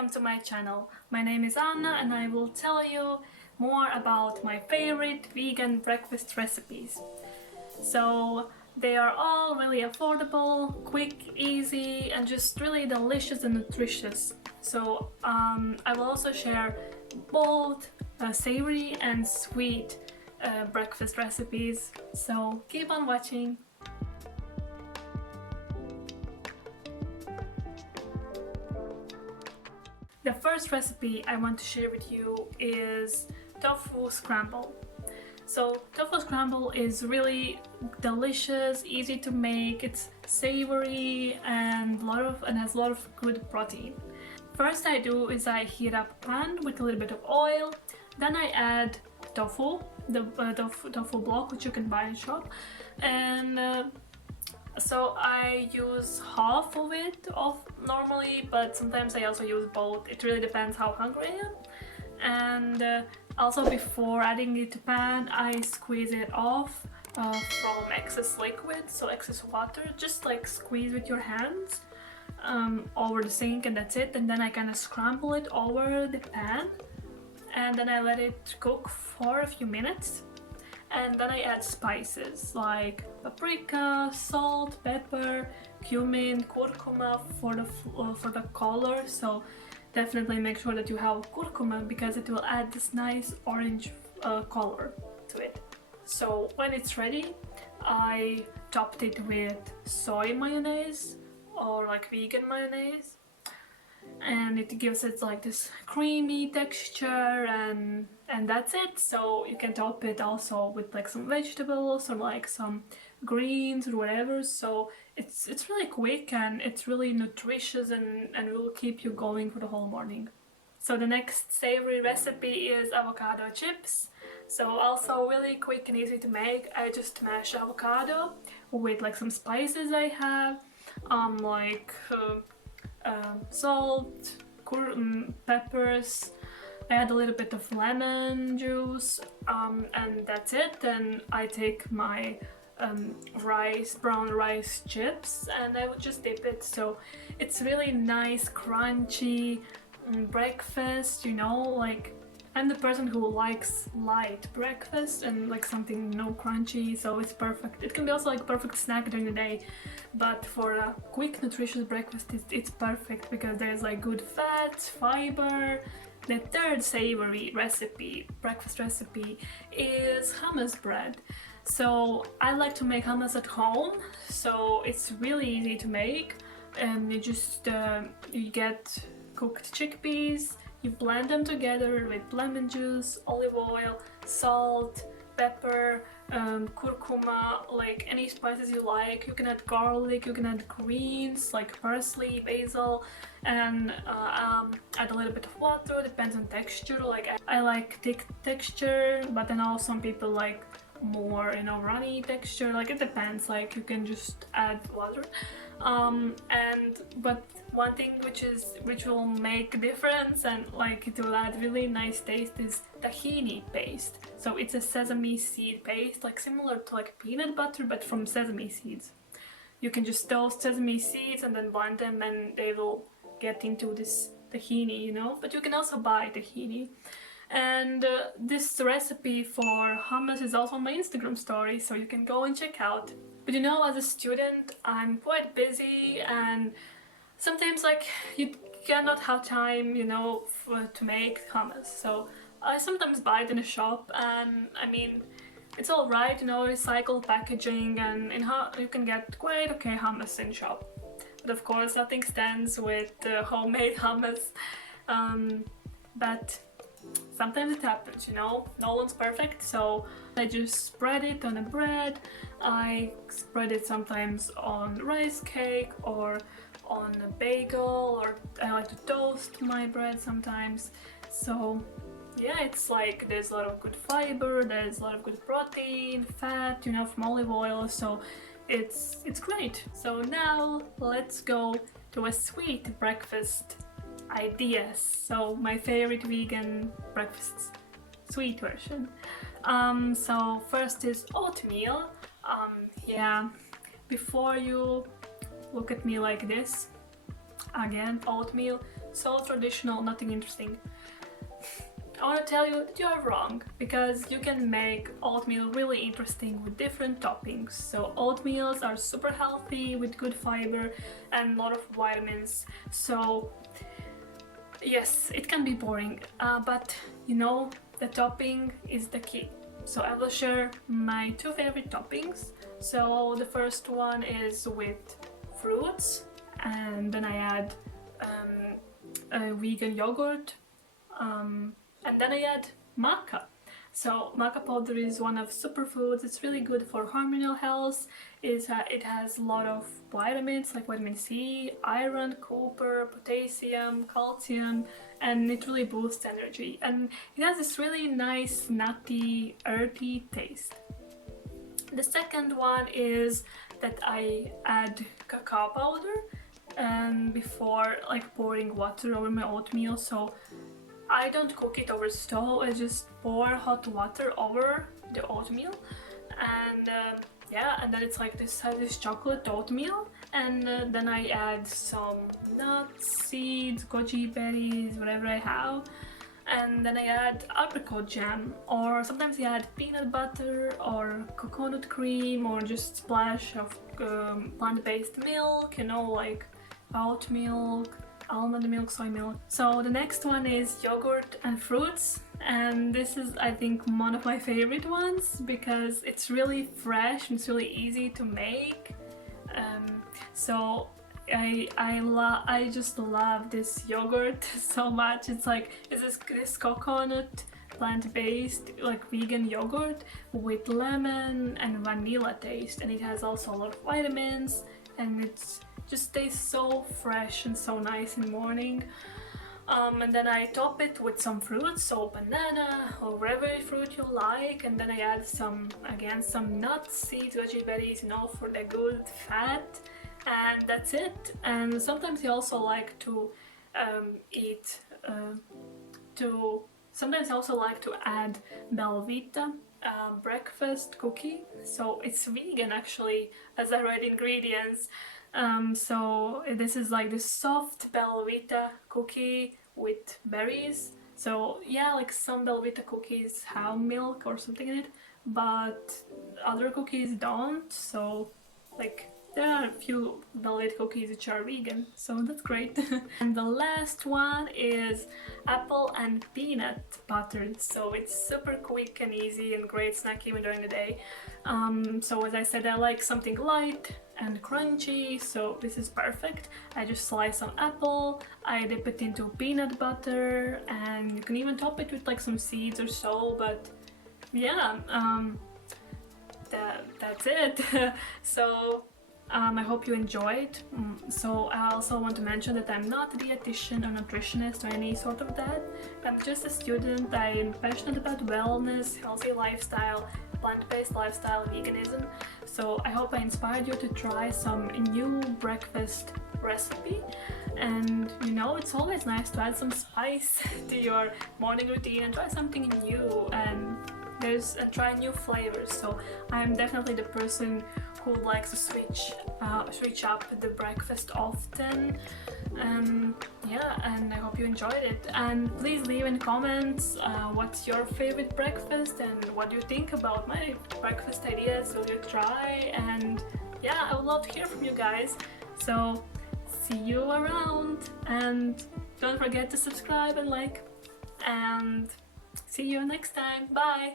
welcome to my channel. My name is Anna and I will tell you more about my favorite vegan breakfast recipes. So they are all really affordable, quick, easy and just really delicious and nutritious. So I will also share both savory and sweet breakfast recipes. So keep on watching. The first recipe I want to share with you is tofu scramble. So tofu scramble is really delicious, easy to make, it's savory and has a lot of good protein. First I do is I heat up a pan with a little bit of oil, then I add tofu, the tofu block which you can buy in shop, and so I use half of it normally, but sometimes I also use both. It really depends how hungry I am. And also before adding it to pan, I squeeze it off from excess liquid, so excess water. Just like squeeze with your hands over the sink and that's it. And then I kind of scramble it over the pan and then I let it cook for a few minutes. And then I add spices like paprika, salt, pepper, cumin, curcuma for the color. So definitely make sure that you have curcuma because it will add this nice orange color to it. So when it's ready, I topped it with soy mayonnaise or like vegan mayonnaise, and it gives it like this creamy texture and that's it. So you can top it also with like some vegetables or like some greens or whatever. So it's really quick and it's really nutritious and will keep you going for the whole morning. So the next savory recipe is avocado chips. So also really quick and easy to make. I just mash avocado with like some spices I have, salt, peppers. I add a little bit of lemon juice, and that's it. Then I take my brown rice chips and I would just dip it. So it's really nice, crunchy breakfast, you know, like I'm the person who likes light breakfast and like something no crunchy, so it's perfect. It can be also like perfect snack during the day, but for a quick nutritious breakfast it's perfect because there's like good fats, fiber. The third savory breakfast recipe is hummus bread. So I like to make hummus at home, so it's really easy to make. And you get cooked chickpeas, you blend them together with lemon juice, olive oil, salt, pepper, curcuma, like any spices you like. You can add garlic, you can add greens like parsley, basil, and add a little bit of water, depends on texture. Like I like thick texture, but then also some people like more, you know, runny texture. Like it depends, like you can just add water. But one thing which will make a difference and like it will add really nice taste is tahini paste. So it's a sesame seed paste, like similar to like peanut butter but from sesame seeds. You can just toast sesame seeds and then blend them and they will get into this tahini, you know, but you can also buy tahini. And this recipe for hummus is also on my Instagram story, so you can go and check out. But you know, as a student, I'm quite busy and sometimes like you cannot have time, you know, to make hummus. So I sometimes buy it in a shop and I mean, it's alright, you know, recycled packaging and you can get quite okay hummus in shop. But of course, nothing stands with homemade hummus. But sometimes it happens, you know, no one's perfect, so I just spread it on a bread. I spread it sometimes on rice cake or on a bagel, or I like to toast my bread sometimes. So yeah, it's like there's a lot of good fiber, there's a lot of good protein, fat, you know, from olive oil, so it's great. So now let's go to a sweet breakfast ideas. So my favorite vegan breakfasts, sweet version. So first is oatmeal. Yeah, before you look at me like this, Again, oatmeal, so traditional, nothing interesting. I want to tell you that you are wrong, because you can make oatmeal really interesting with different toppings. So oatmeals are super healthy with good fiber and a lot of vitamins. So yes, it can be boring, but you know, the topping is the key. So I will share my two favorite toppings. So the first one is with fruits, and then I add a vegan yogurt, and then I add maca. So maca powder is one of superfoods. It's really good for hormonal health. It has a lot of vitamins like vitamin C, iron, copper, potassium, calcium, and it really boosts energy. And it has this really nice, nutty, earthy taste. The second one is that I add cacao powder before like pouring water over my oatmeal. So I don't cook it over stove, I just pour hot water over the oatmeal, and yeah, and then it's like this chocolate oatmeal, and then I add some nuts, seeds, goji berries, whatever I have, and then I add apricot jam, or sometimes I add peanut butter or coconut cream, or just splash of plant-based milk, you know, like oat milk, almond milk, soy milk. So the next one is yogurt and fruits, and this is, I think, one of my favorite ones because it's really fresh and it's really easy to make. So I just love this yogurt so much. It's like this coconut plant-based like vegan yogurt with lemon and vanilla taste, and it has also a lot of vitamins, and it's just tastes so fresh and so nice in the morning. And then I top it with some fruits, so banana or whatever fruit you like, and then I add some nuts, seeds, goji berries, you know, for the good fat, and that's it. And sometimes I also like to sometimes I also like to add Belvita breakfast cookie. So it's vegan actually, as I read ingredients. So this is like this soft Belvita cookie with berries. So yeah, like some Belvita cookies have milk or something in it, but other cookies don't. So like there are a few Belvita cookies which are vegan, so that's great. And the last one is apple and peanut buttered. So it's super quick and easy and great snack even during the day. So as I said, I like something light and crunchy, so this is perfect. I just slice some apple, I dip it into peanut butter, and you can even top it with like some seeds or so, but yeah, that's it. So I hope you enjoyed. So I also want to mention that I'm not a dietitian or nutritionist or any sort of that. I'm just a student. I'm passionate about wellness, healthy lifestyle, plant-based lifestyle, veganism. So I hope I inspired you to try some new breakfast recipe. And you know, it's always nice to add some spice to your morning routine and try something new and try new flavors. So I'm definitely the person who likes to switch up the breakfast often. Yeah, and I hope you enjoyed it. And please leave in comments what's your favorite breakfast and what do you think about my breakfast ideas. Will you try? And yeah, I would love to hear from you guys. So see you around, and don't forget to subscribe and like, and see you next time. Bye.